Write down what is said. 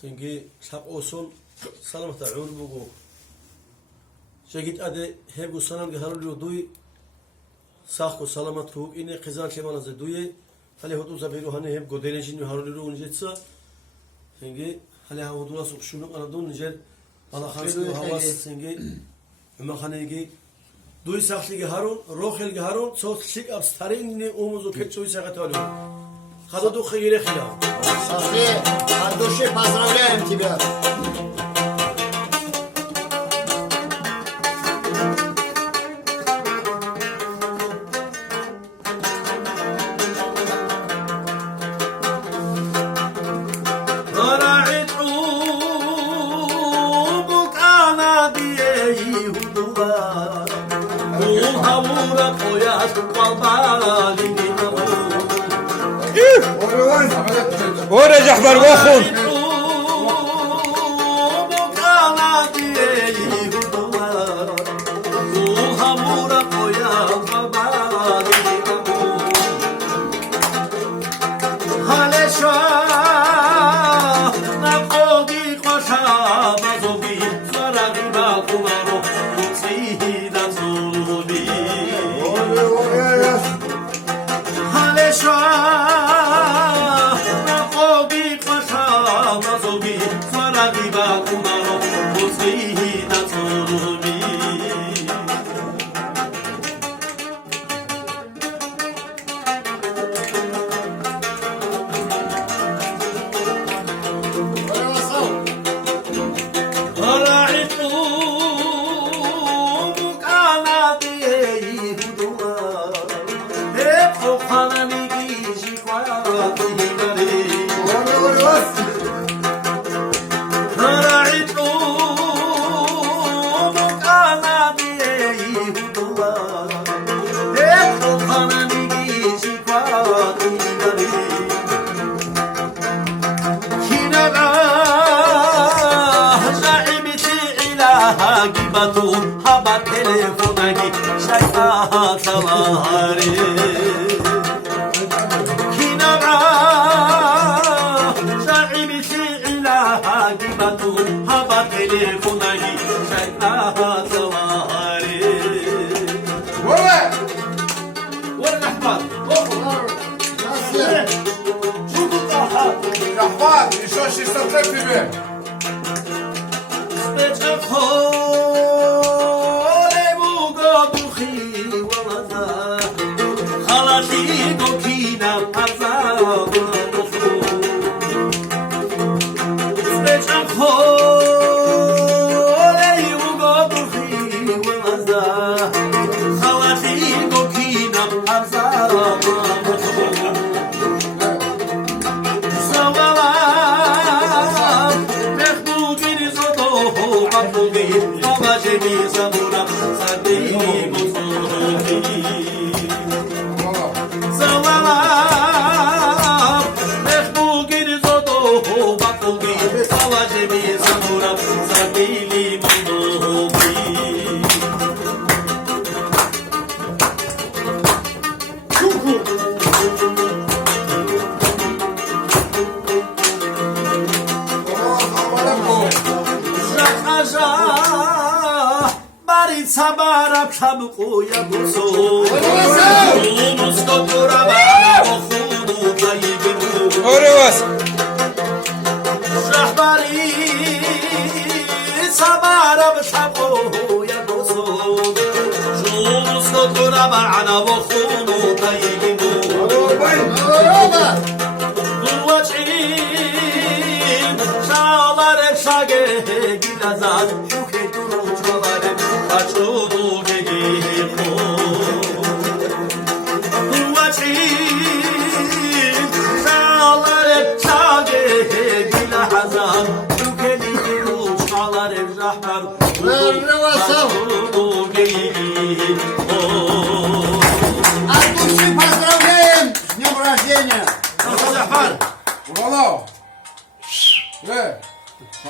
Çünkü şap olsun salamat ta'un bugu. Şegit ade hep bu sanam geharulu duy sağko salamat ruh ine kızan kemanazı duye hale hudu zabiru hani hep godelejin harulu unjetsa çünkü hale hudu nasıl şunu anadun nicel Allah hansı havas çünkü ama hanegi duy saxli geharun rohel geharun çok şık abstarin ne umuzu keçoy sakat alu hada du khigire khila saxli kardeşi pozdравляем тебя. ورا جحفر واخون haba telefonagi şayta salari kinara şaibisi ilaha gibatu haba telefonagi şayta salari Vay! wala nahbad Nasıl? şubu daha Rahman, еще 600 тебе. Sabara pşabku ya buso Musko turaba Ohudu kayıbı Orevas Şahbari Sabara pşabku ya buso Musko turaba ana ohudu kayıbı Duvaçin Şağlar efşage Gilazat Şuke duru çalarım Açıldı gelipo Duvaçin Şağlar efşage Gilazat Şuke duru çalarım Rahman Ver ne vasam?